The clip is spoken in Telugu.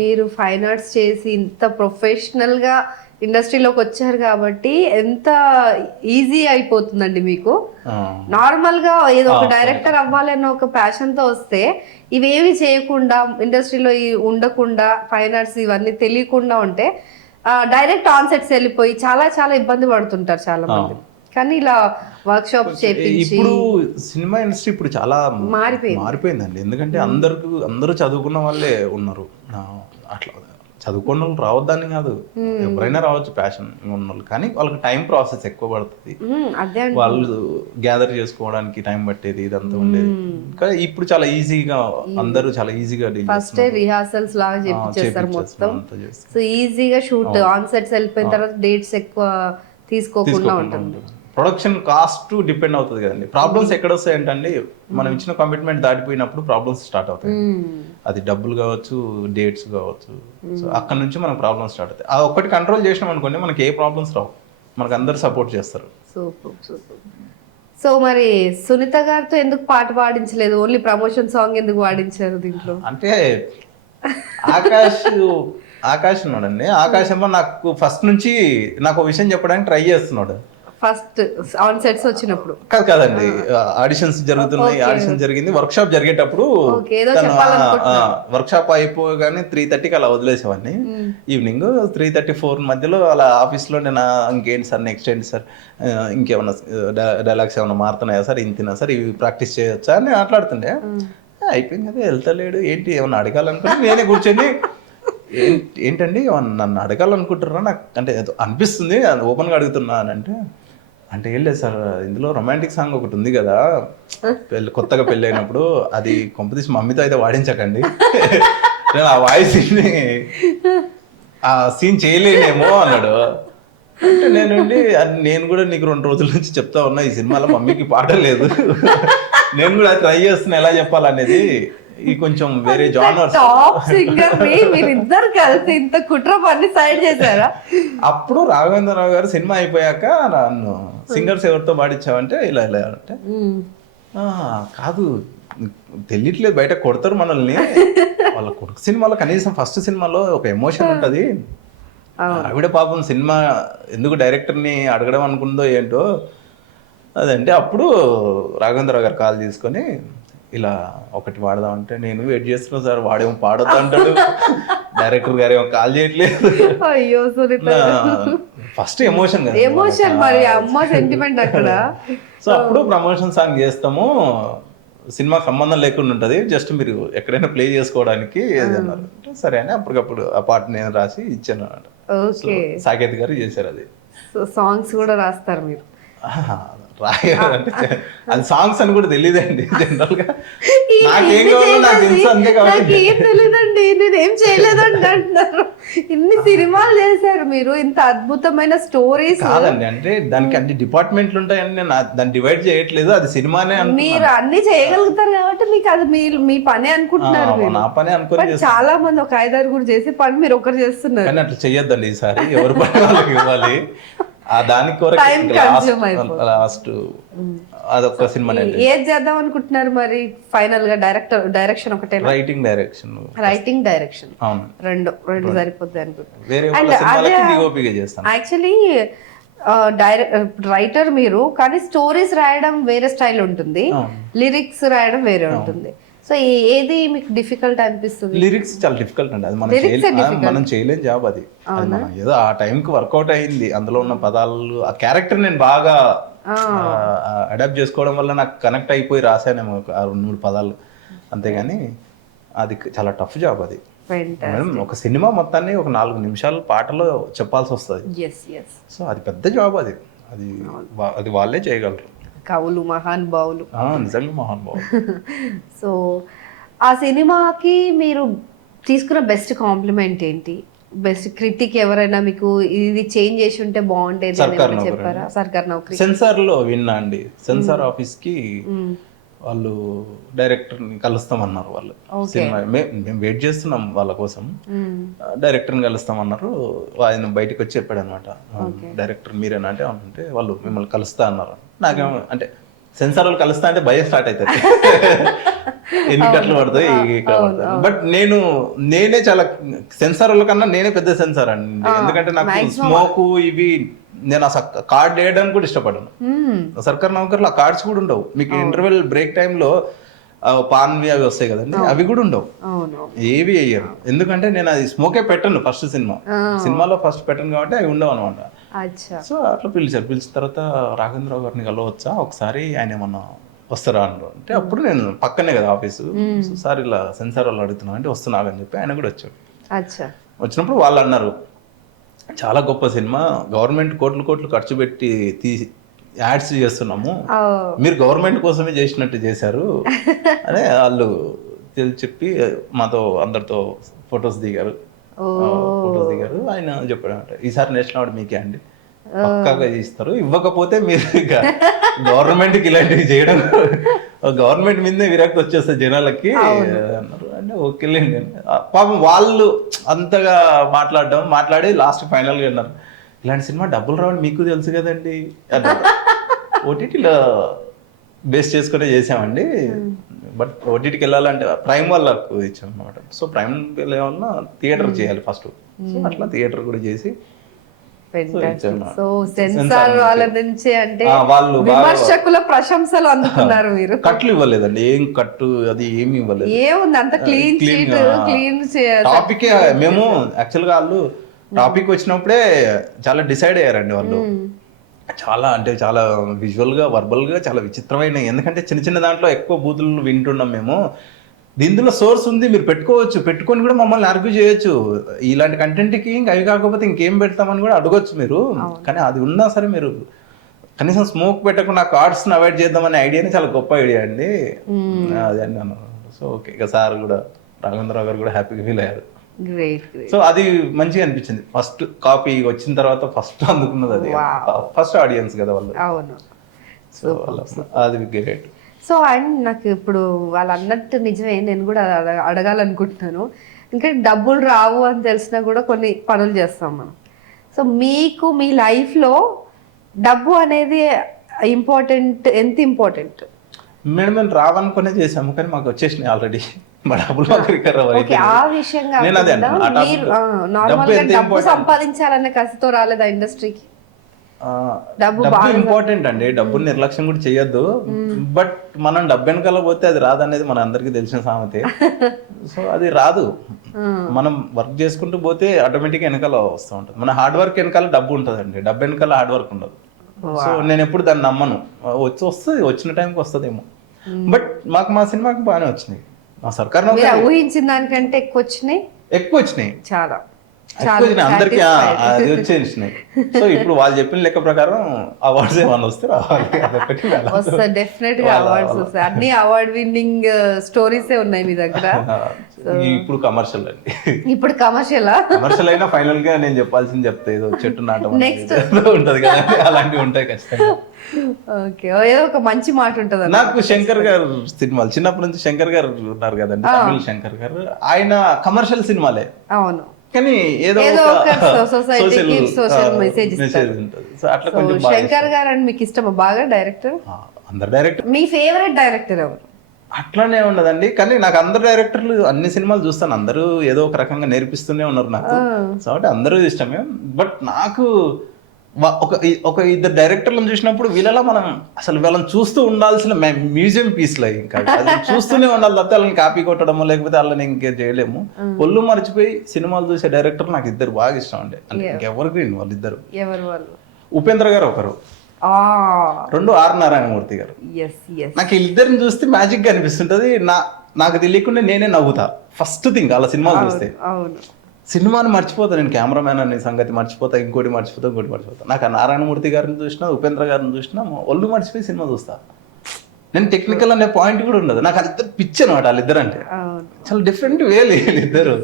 మీరు ఫైన్ ఆర్ట్స్ చేసి ఇంత ప్రొఫెషనల్ గా ఇండస్ట్రీలోకి వచ్చారు కాబట్టి ఎంత ఈజీ అయిపోతుందండి మీకు. నార్మల్ గా ఏదో ఒక డైరెక్టర్ అవ్వాలన్న ఒక ప్యాషన్ తో వస్తే ఇవేవి చేయకుండా ఇండస్ట్రీలో ఉండకుండా ఫైన్ ఆర్ట్స్ ఇవన్నీ తెలియకుండా ఉంటే డైరెక్ట్ ఆన్ సెట్స్ వెళ్ళిపోయి చాలా చాలా ఇబ్బంది పడుతుంటారు చాలా మంది. కానీ ఇలా వర్క్ షాప్స్ చేపించి ఇప్పుడు సినిమా ఇండస్ట్రీ ఇప్పుడు చాలా మారిపోయిందండి. ఎందుకంటే అందరూ చదువుకున్న వాళ్ళే ఉన్నారు. అట్లా చదువుకున్న వాళ్ళు రావద్దని కాదు, ఎవరైనా రావచ్చు ప్యాషన్ ఉన్న వాళ్ళు. కానీ వాళ్ళకి టైం ప్రాసెస్ ఎక్కువ పడుతుంది, వాళ్ళు గ్యాదర్ చేసుకోవడానికి టైం పట్టేది ఇదంతా ఉండేది. కానీ ఇప్పుడు చాలా ఈజీగా అందరూ చాలా ఈజీగా ఫస్ట్ రిహార్సల్స్ లాగా చేపిస్తారు మొత్తం. సో ఈజీగా షూట్ ఆన్ సెట్స్ వెళ్ళిపోయిన తర్వాత డేట్స్ ఎక్కువ తీసుకోకుండా ఉంటుంది. ప్రొడక్షన్ కాస్ట్ డిపెండ్ అవుతుంది కదండి. ప్రాబ్లమ్స్ ఎక్కడ వస్తాయి అంటే మనం ఇచ్చిన కమిట్మెంట్ దాటిపోయినప్పుడు ప్రాబ్లమ్స్ స్టార్ట్ అవుతాయి. అది డబ్బులు కావచ్చు, డేట్స్ కావచ్చు. సో అక్కడ నుంచి మనకు ప్రాబ్లమ్స్ స్టార్ట్ అవుతాయి. ఆ ఒక్కటి కంట్రోల్ చేసినాం అనుకోండి మనకి ఏ ప్రాబ్లమ్స్ రావు, మనకు అందరు సపోర్ట్ చేస్తారు. Super super. సో మరి సునీత గారితో ఎందుకు పాట పాడించలేదు, ఓన్లీ ప్రమోషన్ సాంగ్ ఎందుకు పాడించారు దీంట్లో? అంటే ఆకాష్ ఉన్నాడండి. ఆకాష్ ఏమో నాకు ఫస్ట్ నుంచి నాకు ఒక విషయం చెప్పడానికి ట్రై చేస్తున్నాడు. ఫస్ట్ ఆన్ సెట్స్ వచ్చినప్పుడు కాదండి, ఆడిషన్స్ జరుగుతున్నాయి, ఆడిషన్ జరిగింది, వర్క్ షాప్ జరిగేటప్పుడు వర్క్ షాప్ అయిపోగానే 3:30కి అలా వదిలేసేవాడిని. ఈవినింగ్ 3:34 మధ్యలో అలా ఆఫీస్ లో నేను ఇంకేంటి సార్ నెక్స్ట్ ఏంటి సార్, ఇంకేమన్నా డైలాగ్స్ ఏమన్నా మారుతున్నాయా సార్, ఇంతినా సార్, ఇవి ప్రాక్టీస్ చేయొచ్చా అని మాట్లాడుతుండే. అయిపోయింది కదా, వెళ్తలేడు ఏంటి ఏమన్నా అడగాలనుకుంటే నేనే కూర్చొని ఏంటండి నన్ను అడగాలనుకుంటున్నా, నాకు అంటే అనిపిస్తుంది ఓపెన్గా అడుగుతున్నా అని అంటే ఏం లేదు సార్, ఇందులో రొమాంటిక్ సాంగ్ ఒకటి ఉంది కదా కొత్తగా పెళ్ళి అయినప్పుడు, అది కొంపతీసి మమ్మీతో అయితే వాడించకండి, నేను ఆ వాయిస్ ఆ సీన్ చేయలేనేమో అన్నాడు. అంటే నేను కూడా నీకు 2 రోజుల నుంచి చెప్తా ఉన్నా, ఈ సినిమాలో మమ్మీకి పాట లేదు, నేను కూడా ట్రై చేస్తున్నా ఎలా చెప్పాలనేది. ఈ కొంచెం వేరే జానర్ టాప్ సింగర్ ని మీరిద్దరు కలిసి ఇంత కుట్ర పని సైడ్ చేశారా? అప్పుడు రాఘవేంద్రరావు గారు సినిమా అయిపోయాక నన్ను సింగర్స్ ఎవరితో పాడించావంటే ఇలా అంటే కాదు తెలియట్లేదు, బయట కొడతారు మనల్ని, వాళ్ళ కొడుకు సినిమాలో కనీసం ఫస్ట్ సినిమాలో ఒక ఎమోషన్ ఉంటది, ఆవిడ పాపం సినిమా ఎందుకు డైరెక్టర్ని అడగడం అనుకుందో ఏంటో అదంటే, అప్పుడు రాఘవేంద్రరావు గారు కాల్ తీసుకొని ఇలా ఒకటి వాడదామంటే, నేను వెయిట్ చేస్తున్నా సార్, వాడేమో పాడొద్దు అంటాడు, డైరెక్టర్ గారు ఏమో కాల్ చేయట్లేదు. అయ్యో ఫస్ట్ ఎమోషన్ మరి అమ్మ సెంటిమెంట్ అక్కడ. సో అప్పుడు ప్రమోషన్ సాంగ్ చేస్తాము, సినిమా సంబంధం లేకుండా ఉంటది, జస్ట్ మీరు ఎక్కడైనా ప్లే చేసుకోవడానికి అన్నారు. సరే అని అప్పటికప్పుడు ఆ పాట నేను రాసి ఇచ్చాను అన్నమాట. సాకేత్ గారు చేశారు అది. సాంగ్స్ కూడా రాస్తారు మీరు? రాయాలంటే అది సాంగ్స్ అని కూడా తెలియదండి జనరల్ గా, నాకేం కావాలో నాకు తెలుసు అంతే కాబట్టి. ఏం తెలియదండి, నేనేం చేయలేదండి అంటున్నారు. ఇన్ని సినిమాలు చేశారు మీరు, ఇంత అద్భుతమైన స్టోరీస్. కాదండి, అంటే దానికి అన్ని డిపార్ట్మెంట్లు ఉంటాయని నేను దాన్ని డివైడ్ చేయట్లేదు, అది సినిమానే. మీరు అన్ని చేయగలుగుతారు కాబట్టి మీకు అది మీ పని అనుకుంటున్నారు. నా పని అనుకుని చాలా మంది ఒక 5-6 చేసే పని మీరు ఒకరు చేస్తున్నారు. కానీ అట్లా చెయ్యొద్దండి, ఈసారి ఎవరి పని వాళ్ళకి ఇవ్వాలి. దానికి లాస్ట్ అదొక సినిమా. ఏది చేద్దాం అనుకుంటున్నారు మరి ఫైనల్ గా? డైరెక్షన్ ఒకటే? రైటింగ్ డైరెక్షన్ అవును, రెండు సరిపోద్ది అనుకుంటున్నాను. యాక్చువల్లీ రైటర్ మీరు, కానీ స్టోరీస్ రాయడం వేరే స్టైల్ ఉంటుంది, లిరిక్స్ రాయడం వేరే ఉంటుంది. సో ఏది మీకు డిఫికల్ట్ అనిపిస్తుంది? లిరిక్స్ చాలా డిఫికల్ట్ అండి, అది మనం చేయలేని జాబ్ అది. ఏదో ఆ టైంకి వర్కౌట్ అయింది, అందులో ఉన్న పదాలు, ఆ క్యారెక్టర్ నేను బాగా అడాప్ట్ చేసుకోవడం వల్ల నాకు కనెక్ట్ అయిపోయి రాశానేమో 2-3 పదాలు, అంతేగాని అది చాలా టఫ్ జాబ్ అది. ఒక సినిమా మొత్తాన్ని ఒక 4 నిమిషాల పాటలో చెప్పాల్సి వస్తుంది. సో అది పెద్ద జాబ్, అది వాళ్ళే చేయగలరు. కవులు, మహానుభావులు, నిజంగా మహానుభావులు. సో ఆ సినిమాకి మీరు తీసుకున్న బెస్ట్ కాంప్లిమెంట్ ఏంటి? బెస్ట్ క్రిటిక్ ఎవరైనా మీకు ఇది చేంజ్ చేసి ఉంటే బాగుండేది చెప్పారా? సర్కార్ నౌకరీ సెన్సార్ లో విన్నా అండి. సెన్సార్ ఆఫీస్ కి వాళ్ళు డైరెక్టర్ ని కలుస్తామన్నారు. వాళ్ళు సినిమా మేము వెయిట్ చేస్తున్నాం వాళ్ళ కోసం, డైరెక్టర్ ని కలుస్తామన్నారు. ఆయన బయటకు వచ్చి చెప్పాడు అనమాట, డైరెక్టర్ మీరేనా అంటే వాళ్ళు మిమ్మల్ని కలుస్తా అన్నారు. నాకేమో అంటే సెన్సార్ వాళ్ళు కలుస్తా అంటే భయం స్టార్ట్ అవుతుంది. ఎన్ని కట్లు పడతాయి ఇక్కడ పడతాయి. బట్ నేనే చాలా సెన్సార్ వాళ్ళ కన్నా నేనే పెద్ద సెన్సార్ అండి. ఎందుకంటే నాకు స్మోక్ ఇవి నేను అసలు కార్డ్ వేయడానికి కూడా ఇష్టపడను. సర్కార్ నౌకర్లు ఆ కార్డ్స్ కూడా ఉండవు. మీకు ఇంటర్వెల్ బ్రేక్ టైంలో పాన్వి అవి వస్తాయి కదండి, అవి కూడా ఉండవు, ఏవి వేయరు. ఎందుకంటే నేను అది స్మోకే పెట్టను ఫస్ట్ సినిమాలో ఫస్ట్ పెట్టను కాబట్టి అవి ఉండవు అనమాట. సో అట్లా పిలిచిన తర్వాత రాఘవేంద్రరావు గారిని కలవచ్చా ఒకసారి, ఆయన ఏమన్నా వస్తారా అన్నారు. అంటే అప్పుడు నేను పక్కనే కదా ఆఫీసు, సార్ ఇలా సెన్సార్ వాళ్ళు అడుగుతున్నా అంటే వస్తున్నాగని చెప్పి ఆయన కూడా వచ్చాడు. వచ్చినప్పుడు వాళ్ళు అన్నారు చాలా గొప్ప సినిమా, గవర్నమెంట్ కోట్లు ఖర్చు పెట్టి యాడ్స్ చేస్తున్నాము, మీరు గవర్నమెంట్ కోసమే చేసినట్టు చేశారు అని వాళ్ళు చెప్పి మాతో అందరితో ఫొటోస్ దిగారు. ఆయన చెప్పాడు అంటే ఈసారి నేషనల్ అవార్డు మీకే అండి, పక్కాగా ఇస్తారు, ఇవ్వకపోతే మీరు ఇక గవర్నమెంట్కి ఇలాంటివి చేయడం, గవర్నమెంట్ మీదే విరక్తి వచ్చేస్తుంది జనాలకి అన్నారు. అంటే ఓకేలేండి. పాపం వాళ్ళు అంతగా మాట్లాడి లాస్ట్ ఫైనల్గా అన్నారు ఇలాంటి సినిమా డబ్బులు రావడం మీకు తెలుసు కదండి అన్నారు. ఓటీటీలో బేస్ చేసుకునే చేసామండి, బట్ ఓటీటీకి వెళ్ళాలంటే ప్రైమ్ వాళ్ళకు ఇచ్చాం అనమాట. సో ప్రైమ్ వెళ్ళే వల్ల థియేటర్ చేయాలి ఫస్ట్, సో అట్లా థియేటర్ కూడా చేసి సో సెన్సార్ వాళ్ళ నుంచి అంటే విమర్శకుల ప్రశంసలు అందుకున్నారు మీరు. కట్లు ఇవ్వలేదండి, ఏం కట్టు అది ఏమి ఇవ్వలేదు, ఏముంది అంత క్లీన్ టాపిక్. మేము యాక్చువల్ గా వాళ్ళు టాపిక్ వచ్చినప్పుడే చాలా డిసైడ్ అయ్యారండి వాళ్ళు. చాలా అంటే చాలా విజువల్ గా వర్బల్ గా చాలా విచిత్రమైన, ఎందుకంటే చిన్న దాంట్లో ఎక్కువ బూతులు వింటున్నాం మేము. దీనిలో సోర్స్ ఉంది, మీరు పెట్టుకొని కూడా మమ్మల్ని ఆర్గ్యూ చేయొచ్చు, ఇలాంటి కంటెంట్కి ఇంకా అవి కాకపోతే ఇంకేం పెడతామని కూడా అడగొచ్చు మీరు. కానీ అది ఉన్నా సరే మీరు కనీసం స్మోక్ పెట్టకుండా కార్డ్స్ని అవాయిడ్ చేద్దామనే ఐడియానే చాలా గొప్ప ఐడియా అండి అది అని అన్నారు. సో ఓకే, ఇక సార్ కూడా రాఘవేంద్రరావు గారు కూడా హ్యాపీగా ఫీల్ అయ్యారు. సో అది మంచిగా అనిపించింది. ఫస్ట్ కాపీ వచ్చిన తర్వాత ఫస్ట్ అందుకున్నది అది, ఫస్ట్ ఆడియన్స్ కదా వాళ్ళు. సో అది గ్రేట్. సో అండ్ నాకు ఇప్పుడు వాళ్ళు అన్నట్టు నిజమే, నేను కూడా అడగాలనుకుంటున్నాను. ఇంకా డబ్బులు రావు అని తెలిసినా కూడా కొన్ని పనులు చేస్తాం మనం. సో మీకు మీ లైఫ్లో డబ్బు అనేది ఎంత ఇంపార్టెంట్? మేడం మేము రావనుకునే చేసాము, కానీ మాకు వచ్చేసినాయి ఆల్రెడీ. మా డబ్బులు ఆ విషయం డబ్బు సంపాదించాలనే కసితో రాలేదా ఇండస్ట్రీకి? డబ్బు ఇంపార్టెంట్ అండి, డబ్బుని నిర్లక్ష్యం కూడా చేయొద్దు. బట్ మనం డబ్బు వెనకాల పోతే అది రాదనేది మన అందరికి తెలిసిన సామెతే. సో అది రాదు, మనం వర్క్ చేసుకుంటూ పోతే ఆటోమేటిక్గా వెనకాల వస్తూ ఉంటుంది. మన హార్డ్ వర్క్ వెనకాల డబ్బు ఉంటుందండి, డబ్బు వెనకాల హార్డ్ వర్క్ ఉండదు. సో నేను ఎప్పుడు దాన్ని నమ్మను, వస్తుంది, వచ్చిన టైంకి వస్తుందేమో. బట్ మాకు మా సినిమాకి బాగానే వచ్చినాయి. మా సర్కార్ ఊహించిన దానికంటే ఎక్కువ వచ్చినాయి చాలా అందరికి అది వచ్చేసినాయి. సో ఇప్పుడు వాళ్ళు చెప్పిన లెక్క ప్రకారం అవార్డ్స్ ఏమన్నా వస్తే రావాలి, డెఫినెట్ గా అవార్డ్స్ వస్తాయి. అన్ని అవార్డ్ విన్నింగ్ స్టోరీస్ ఉన్నాయి మీ దగ్గర. ఇప్పుడు కమర్షియల్ అండి, ఇప్పుడు కమర్షియల్ అయినా ఫైనల్ గా నేను చెప్పాల్సింది చెప్తే ఏదో చెట్టు నాటం ఉంటది కదా, అలాంటివి ఉంటాయి ఖచ్చితంగా. ఓకే, ఏదో ఒక మంచి మాట ఉంటది. నాకు శంకర్ గారు సినిమాలు చిన్నప్పటి నుంచి, శంకర్ గారు ఉన్నారు కదండి, తమిళ శంకర్ గారు, ఆయన కమర్షియల్ సినిమాలే అవును, కానీ ఏదో సోషల్ మెసేజ్ ఉంటుంది. శంకర్ గారు అంటే మీకు ఇష్టమా బాగా? డైరెక్టర్ అందరు డైరెక్టర్. మీ ఫేవరెట్ డైరెక్టర్ ఎవరు? అట్లానే ఉండదండి, కానీ నాకు అందరు డైరెక్టర్లు అన్ని సినిమాలు చూస్తాను, అందరూ ఏదో ఒక రకంగా నేర్పిస్తూనే ఉన్నారు నాకు. సో అంటే అందరూ ఇష్టమే. బట్ నాకు ఒక ఇద్దరు డైరెక్టర్లను చూసినప్పుడు వీళ్ళలా మనం అసలు వీళ్ళని చూస్తూ ఉండాల్సిన మ్యూజియం పీస్లో, ఇంకా చూస్తూనే ఉండాలి తప్ప వాళ్ళని కాపీ కొట్టడమో లేకపోతే వాళ్ళని ఇంకేం చేయలేము. ఒళ్ళు మర్చిపోయి సినిమాలు చూసే డైరెక్టర్ నాకు ఇద్దరు బాగా ఇష్టం అండి. అంటే ఇంకెవరు గ్రీన్ వాళ్ళిద్దరు. ఉపేంద్ర గారు ఒకరు, రెండు ఆర్ నారాయణమూర్తి గారు. నాకు ఇద్దరిని చూస్తే మ్యాజిక్ గా అనిపిస్తుంటది. నాకు తెలియకుండా నేనే నవ్వుతా ఫస్ట్ థింగ్ అలా సినిమాలు చూస్తే. సినిమాని మర్చిపోతా నేను, కెమెరామ్యాన్ అనే సంగతి మర్చిపోతా, ఇంకోటి మర్చిపోతా. నాకు ఆ నారాయణమూర్తి గారిని చూసినా, ఉపేంద్ర గారిని చూసినా ఒళ్ళు మర్చిపోయి సినిమా చూస్తా. నేను టెక్నికల్ అనే పాయింట్ కూడా ఉండదు, నాకు అది పిచ్చి అనమాట వాళ్ళిద్దరు అంటే. చాలా డిఫరెంట్ వేలు వీళ్ళిద్దరు.